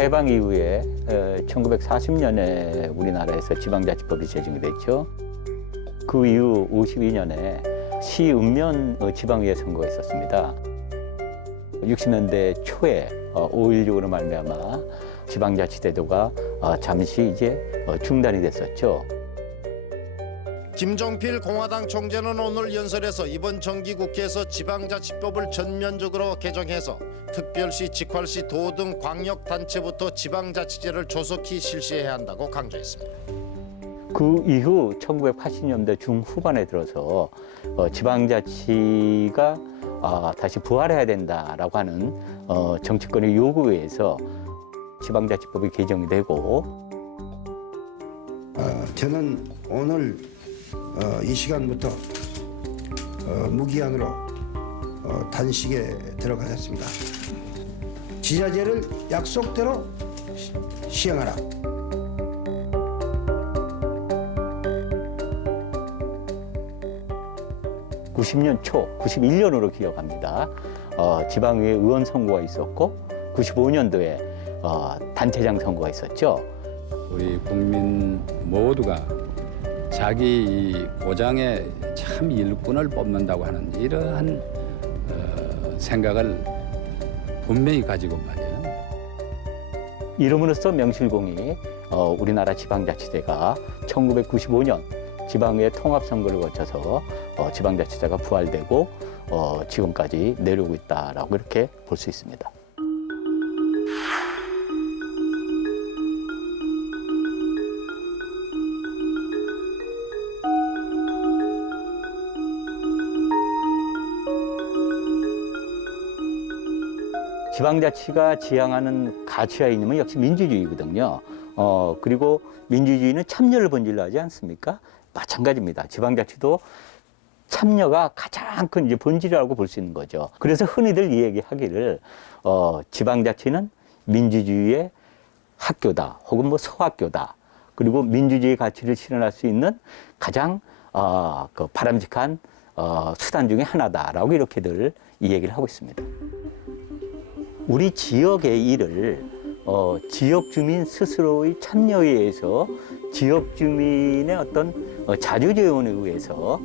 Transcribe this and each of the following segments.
해방 이후에 1940년에 우리나라에서 지방자치법이 제정이 됐죠. 그 이후 52년에 시읍면 지방의회 선거가 있었습니다. 60년대 초에 5.16으로 말미암아 지방자치제도가 잠시 이제 중단이 됐었죠. 김종필 공화당 총재는 오늘 연설에서 이번 정기국회에서 지방자치법을 전면적으로 개정해서 특별시, 직할시, 도 등 광역단체부터 지방자치제를 조속히 실시해야 한다고 강조했습니다. 그 이후 1980년대 중후반에 들어서 지방자치가 다시 부활해야 된다라고 하는 정치권의 요구에 의해서 지방자치법이 개정이 되고 저는 오늘 이 시간부터 무기한으로 단식에 들어가겠습니다. 지자체를 약속대로 시행하라. (90년) 초, 91년으로 기억합니다. 지방의회 의원 선거가 있었고 95년도에 단체장 선거가 있었죠. 우리 국민 모두가 자기 이 고장에 참 일꾼을 뽑는다고 하는 이러한 생각을 분명히 가지고 말이에요. 이름으로써 명실공히 우리나라 지방자치제가 1995년 지방의회 통합선거를 거쳐서 지방자치제가 부활되고 지금까지 내려오고 있다라고 이렇게 볼 수 있습니다. 지방자치가 지향하는 가치와 이념은 역시 민주주의거든요. 그리고 민주주의는 참여를 본질로 하지 않습니까? 마찬가지입니다. 지방자치도 참여가 가장 큰 이제 본질이라고 볼 수 있는 거죠. 그래서 흔히들 이 얘기하기를 지방자치는 민주주의의 학교다, 혹은 뭐 서학교다. 그리고 민주주의 가치를 실현할 수 있는 가장 바람직한 수단 중에 하나다라고 이렇게들 이 얘기를 하고 있습니다. 우리 지역의 일을 지역 주민 스스로의 참여에 의해서 지역 주민의 어떤 자주재원에 의해서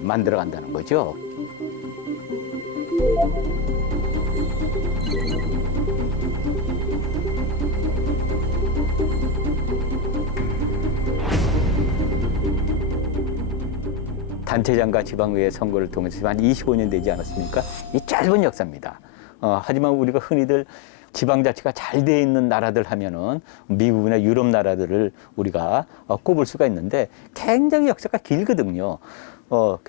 만들어 간다는 거죠. 단체장과 지방의회 선거를 통해서 한 25년 되지 않았습니까? 이 짧은 역사입니다. 하지만 우리가 흔히들 지방자치가 잘 돼 있는 나라들 하면은 미국이나 유럽 나라들을 우리가 꼽을 수가 있는데 굉장히 역사가 길거든요.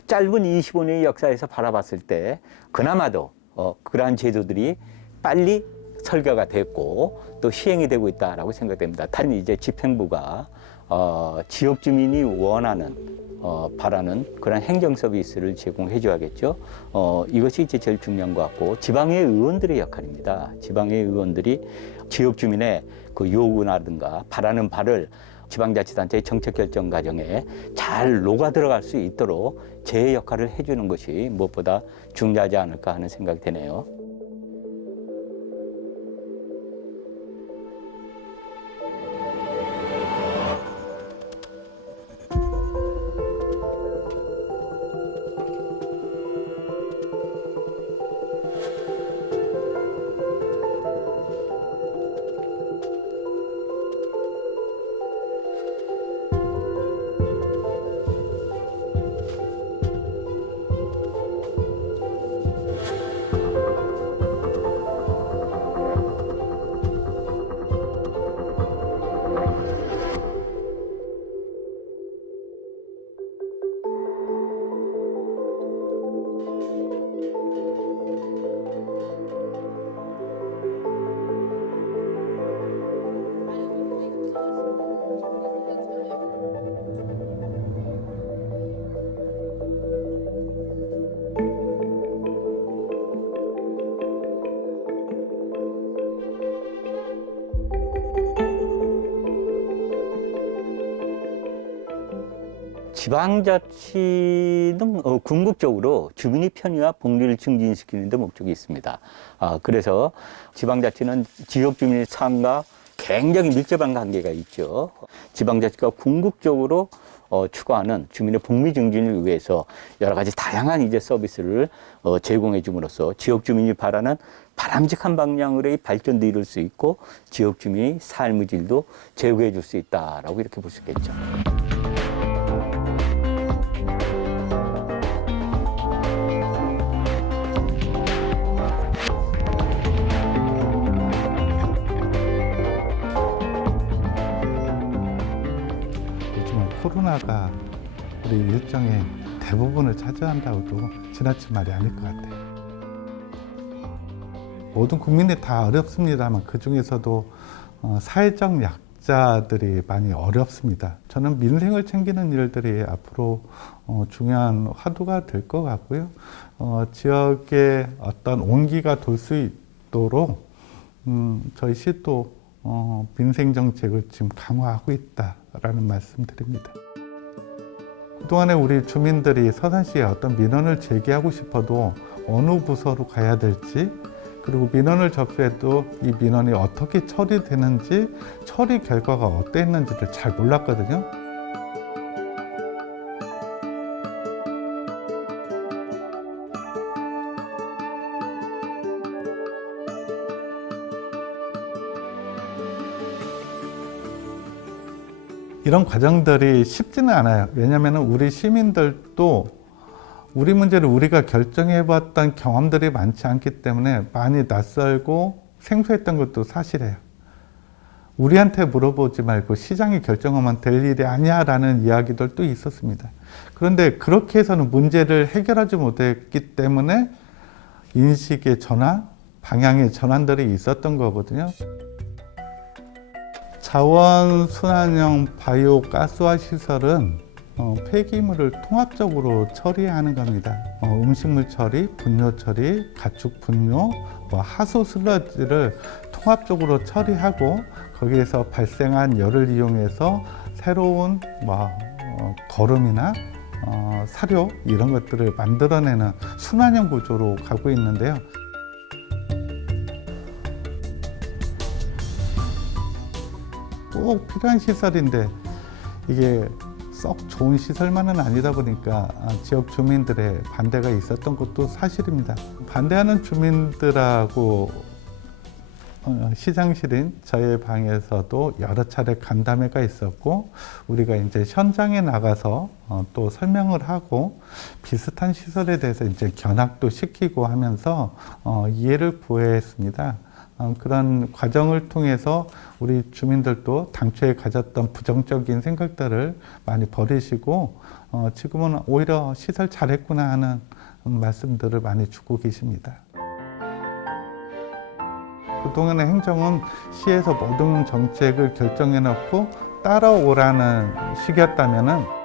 짧은 25년의 역사에서 바라봤을 때 그나마도 그러한 제도들이 빨리 설계가 됐고 또 시행이 되고 있다라고 생각됩니다. 다른 이제 집행부가 지역 주민이 원하는 바라는 그런 행정 서비스를 제공해 줘야겠죠. 이것이 이제 제일 중요한 것 같고 지방의 의원들의 역할입니다. 지방의 의원들이 지역 주민의 그 요구라든가 바라는 바를 지방자치단체의 정책 결정 과정에 잘 녹아 들어갈 수 있도록 제 역할을 해주는 것이 무엇보다 중요하지 않을까 하는 생각이 드네요. 지방자치는 궁극적으로 주민의 편의와 복리를 증진시키는 데 목적이 있습니다. 그래서 지방자치는 지역 주민의 삶과 굉장히 밀접한 관계가 있죠. 지방자치가 궁극적으로 추구하는 주민의 복리 증진을 위해서 여러 가지 다양한 이제 서비스를 제공해 줌으로써 지역 주민이 바라는 바람직한 방향으로의 발전도 이룰 수 있고 지역 주민의 삶의 질도 제고해 줄 수 있다라고 이렇게 볼 수 있겠죠. 요즘은 코로나가 우리 일정의 대부분을 차지한다고도 지나친 말이 아닐 것 같아요. 모든 국민이 다 어렵습니다만 그 중에서도 사회적 약자들이 많이 어렵습니다. 저는 민생을 챙기는 일들이 앞으로 중요한 화두가 될 것 같고요. 지역에 어떤 온기가 돌 수 있도록 저희 시도 민생 정책을 지금 강화하고 있다라는 말씀드립니다. 그동안에 우리 주민들이 서산시에 어떤 민원을 제기하고 싶어도 어느 부서로 가야 될지, 그리고 민원을 접수해도 이 민원이 어떻게 처리되는지, 처리 결과가 어땠는지를 잘 몰랐거든요. 이런 과정들이 쉽지는 않아요. 왜냐하면 우리 시민들도 우리 문제를 우리가 결정해봤던 경험들이 많지 않기 때문에 많이 낯설고 생소했던 것도 사실이에요. 우리한테 물어보지 말고 시장이 결정하면 될 일이 아니야 라는 이야기들도 있었습니다. 그런데 그렇게 해서는 문제를 해결하지 못했기 때문에 인식의 전환, 방향의 전환들이 있었던 거거든요. 자원순환형 바이오 가스화 시설은 폐기물을 통합적으로 처리하는 겁니다. 음식물 처리, 분뇨 처리, 가축 분뇨, 하수 슬러지를 통합적으로 처리하고 거기에서 발생한 열을 이용해서 새로운 거름이나 사료 이런 것들을 만들어내는 순환형 구조로 가고 있는데요. 꼭 필요한 시설인데 이게 썩 좋은 시설만은 아니다 보니까 지역 주민들의 반대가 있었던 것도 사실입니다. 반대하는 주민들하고 시장실인 저의 방에서도 여러 차례 간담회가 있었고, 우리가 이제 현장에 나가서 또 설명을 하고 비슷한 시설에 대해서 이제 견학도 시키고 하면서 이해를 구했습니다. 그런 과정을 통해서 우리 주민들도 당초에 가졌던 부정적인 생각들을 많이 버리시고 지금은 오히려 시설 잘했구나 하는 말씀들을 많이 주고 계십니다. 그동안의 행정은 시에서 모든 정책을 결정해 놓고 따라오라는 식이었다면은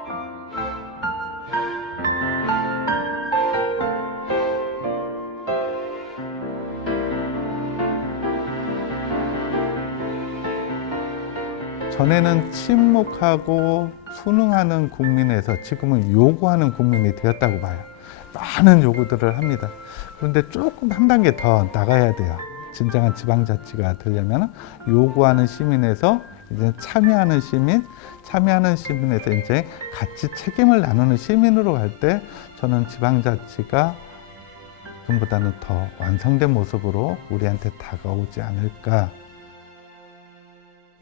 전에는 침묵하고 순응하는 국민에서 지금은 요구하는 국민이 되었다고 봐요. 많은 요구들을 합니다. 그런데 조금 한 단계 더 나가야 돼요. 진정한 지방자치가 되려면 요구하는 시민에서 이제 참여하는 시민, 참여하는 시민에서 이제 같이 책임을 나누는 시민으로 갈 때 저는 지방자치가 지금보다는 더 완성된 모습으로 우리한테 다가오지 않을까.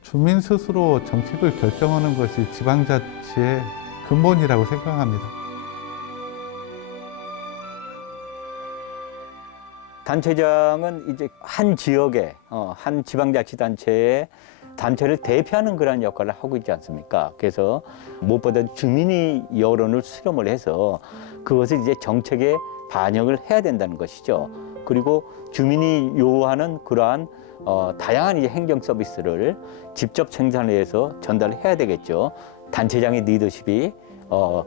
주민 스스로 정책을 결정하는 것이 지방자치의 근본이라고 생각합니다. 단체장은 이제 한 지역의 한 지방자치단체의 단체를 대표하는 그런 역할을 하고 있지 않습니까? 그래서 무엇보다 주민의 여론을 수렴을 해서 그것을 이제 정책에 반영을 해야 된다는 것이죠. 그리고 주민이 요구하는 그러한 다양한 이제 행정 서비스를 직접 생산해서 전달해야 되겠죠. 단체장의 리더십이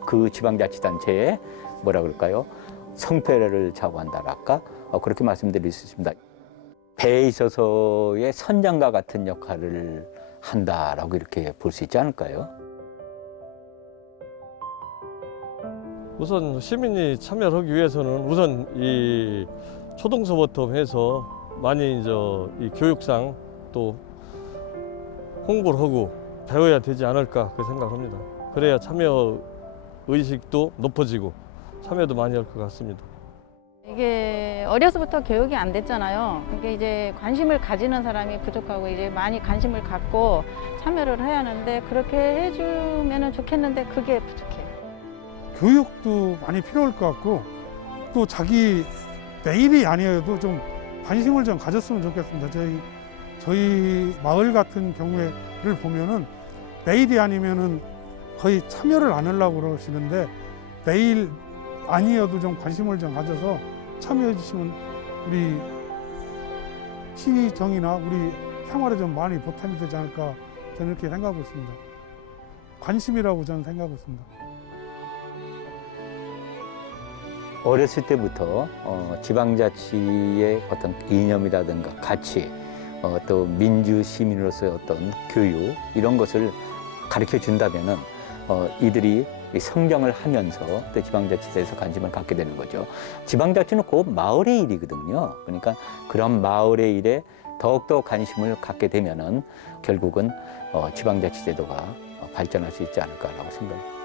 그 지방자치단체에 뭐라 그럴까요? 성패를 좌우한다랄까? 그렇게 말씀드릴 수 있습니다. 배에 있어서의 선장과 같은 역할을 한다라고 이렇게 볼 수 있지 않을까요? 우선 시민이 참여하기 위해서는 우선 이 초등서부터 해서 많이 이제 이 교육상 또 홍보를 하고 배워야 되지 않을까 그 생각합니다. 그래야 참여 의식도 높아지고 참여도 많이 할 것 같습니다. 이게 어려서부터 교육이 안 됐잖아요. 그게 이제 관심을 가지는 사람이 부족하고 이제 많이 관심을 갖고 참여를 해야 하는데 그렇게 해주면 좋겠는데 그게 부족해요. 교육도 많이 필요할 것 같고 또 자기 매일이 아니어도 좀 관심을 좀 가졌으면 좋겠습니다. 저희 마을 같은 경우에를 보면은 매일이 아니면은 거의 참여를 안 하려고 그러시는데 매일 아니어도 좀 관심을 좀 가져서 참여해 주시면 우리 시정이나 우리 생활에 좀 많이 보탬이 되지 않을까 저는 이렇게 생각하고 있습니다. 관심이라고 저는 생각하고 있습니다. 어렸을 때부터 지방자치의 어떤 이념이라든가 가치, 또 민주 시민으로서의 어떤 교육 이런 것을 가르쳐 준다면은 이들이 성장을 하면서 또 지방자치에 대해서 관심을 갖게 되는 거죠. 지방자치는 곧 마을의 일이거든요. 그러니까 그런 마을의 일에 더욱더 관심을 갖게 되면은 결국은 지방자치 제도가 발전할 수 있지 않을까라고 생각합니다.